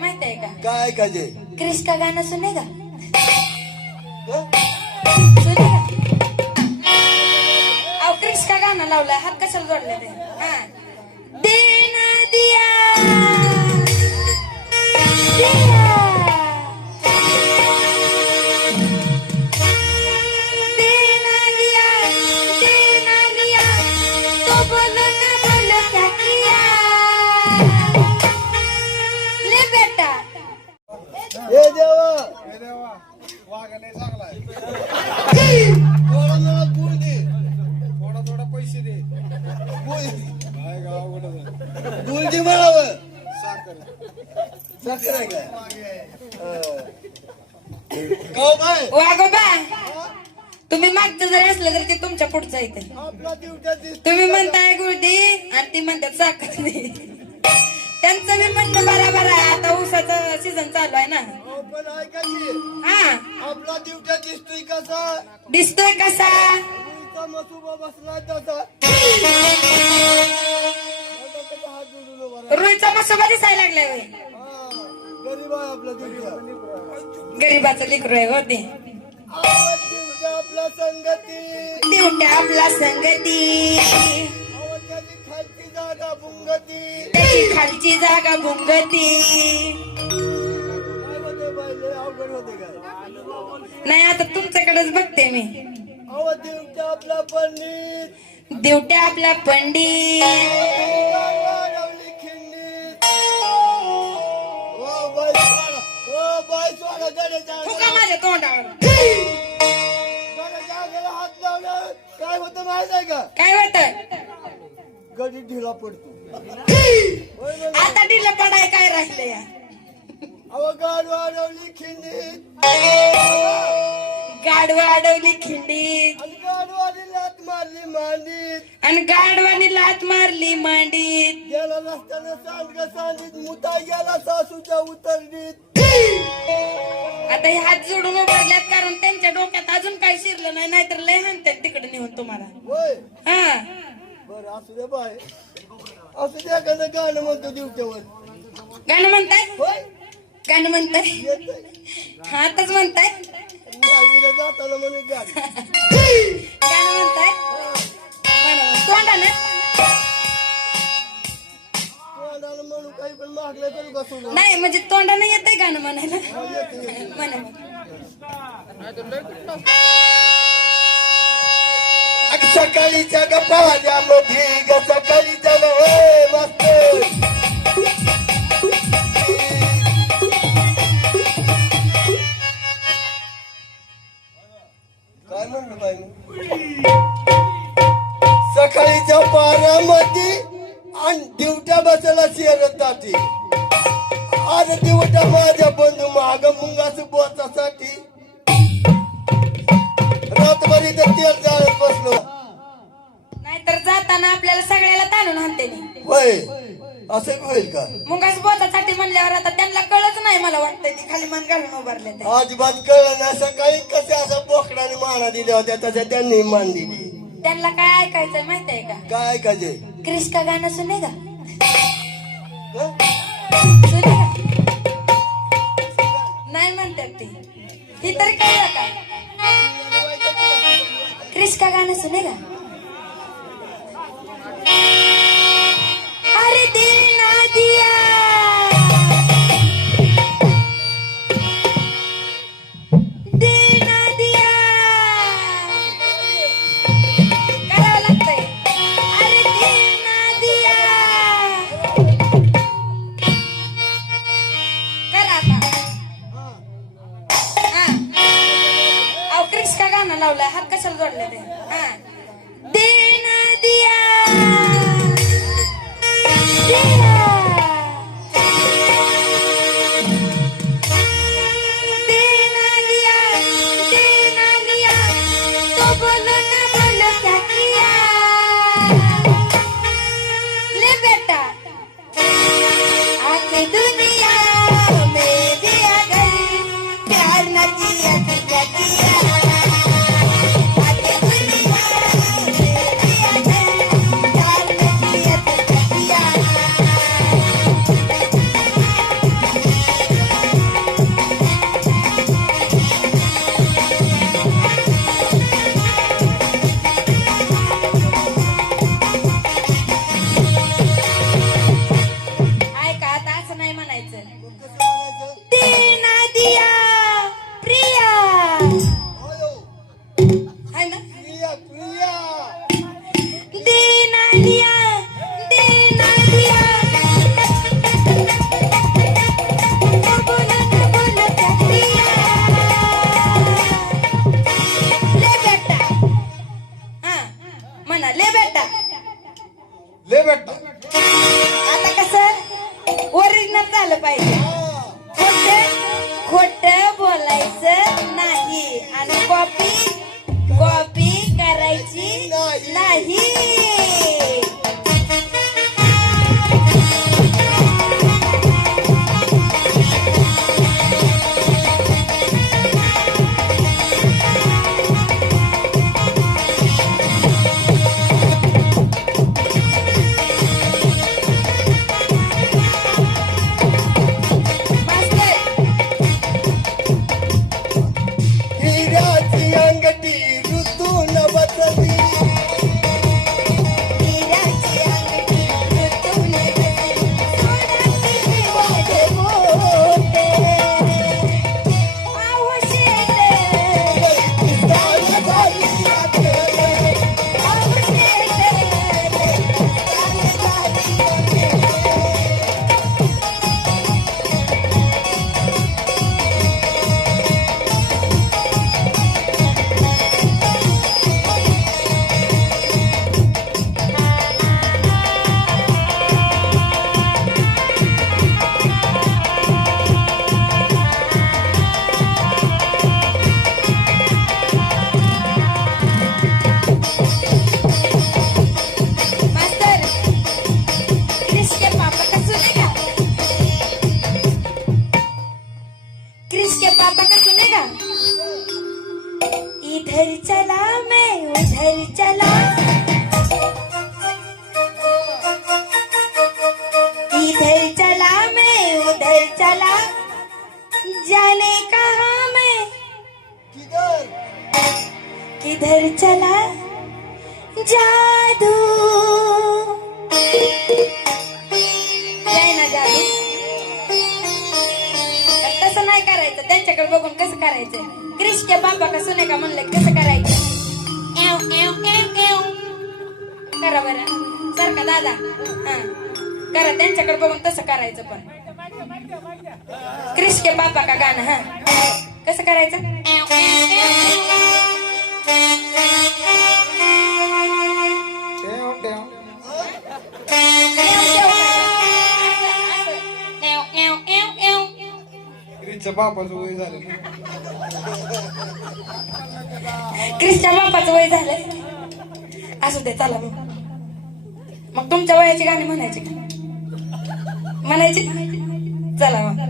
माहिती आहे का? काय काजे क्रिश का गाणं सुनेगा हं? सुनेगा अहो क्रिश का गाणं लावलंय. हात कशाला जोडले ते? हा. देना दिया. दिया काय गाव अवघडच गुळ दे मला व. साखर आहे का बाय. वागोबा तुम्ही मागचं जरी असलं तर ते तुमच्या पुढचं येते तुम्ही म्हणताय गुळदी आणि ती म्हणतात साखर. त्यांचं मी म्हणणं बरोबर आहे आता ऊसाचं सीझन चालू आहे ना. हा आपला दिवट्या दिसतोय कसा? दिसतोय कसा? मसुबा बसला तसा. रोहितचा उभा मसोबा दिसायला लागलाय होय. गरीब आहे आपला गरीबाचं लेकरू आहे होते आपला संगती देवट्या आपला संगती. आवाज त्याची खालची जागा भुंगती. त्याची खालची जागा भुंगती काय होते पाहिजे अवघड होते नाही आता तुमच्याकडेच बघते मी. आवाज दिवट्या आपला पंडित देवट्या आपला पंडित. ओ फुका माझ्या तोंडावर? हात लावलं काय होत माहीत आहे का काय होत गडी ढिला पडतो आता ढिला पडाय काय राहिले? या अहो गाड वाढवली खिंडी गाड वाढवली खिंडी. मारली मांडीत. आणि गाडवानी लात मारली मांडीत. गेला नसताना सांडग सांडीत मुता गेला सासूच्या आता हे हात जोडून उभारल्यात कारण त्यांच्या डोक्यात अजून काही शिरलं नाही नाहीतर लय हाणतात तिकडे नेऊन तुम्हाला. होय. हा. बर असू दे बाय. असू दे एखादं गाणं म्हणतो दिवट्यावर गाणं म्हणताय? होय. गाणं म्हणताय? येतंय. हातच म्हणताय? दहावीला जाताना म्हणून गाडी गाणं म्हणताय म्हणा. तोंडानं तोंडाला म्हणून काही पण मागलं करू का सोडून नाही म्हणजे तोंडानं येतंय गाणं म्हणायला म्हणा सकाळीच्या गप्पा मोठी ग सकाळी चल मस्त सकाळीच्या पारामध्ये आणि दिवट्या बसायला शेरत जाते. आज दिवटा माझ्या बंधू माग मुंगास बोचासाठी. रातभरी तर तेल जाळत बसलो. नाहीतर जाताना आपल्याला सगळ्याला ताणून हाणते होय. असं होईल का? मुंगास बोतासाठी म्हणल्यावर आता त्यांना कळच नाही मला वाटतंय ती खाली मान घालून उभारले ते अजिबात कळलं नाही. सकाळी कसे असं बोकडाने माना दिल्या होत्या. तशा त्यांनी मान दिली. त्यांना काय ऐकायचंय माहितीये का? काय काजे क्रिश का गाणं सुनेगा हं? सुनेगा नाही म्हणतात ती. ही तरी कळलं का? क्रिश का गाणं सुनेगा अरे गाणं लावलंय हात कशाला जोडले ते. हा. देना दिया. दिया घालायचं नाही चला. इधर चला मैं उधर चला. जाने कहा मैं? किधर? किधर चला? जादू. काय ना जादू. तसं नाही करायचं. त्यांच्याकडे बघून कसं करायचं क्रिश के बाबा का सुने का म्हणलं कसं करायचं? केव केव केव. करा बरं. सारखा दादा? हा. करा त्यांच्याकडे बघून तसं करायचं पण. क्रिश के पापा का गाणं हा? कसं करायचं? एव, एव, ठेव ठेव. क्रिसच्या बापाचं वय झालं. क्रिसच्या बापाचं वय झालं. असू दे चला मग. मग तुमच्या वयाची गाणी म्हणायची म्हणायची? चला मग.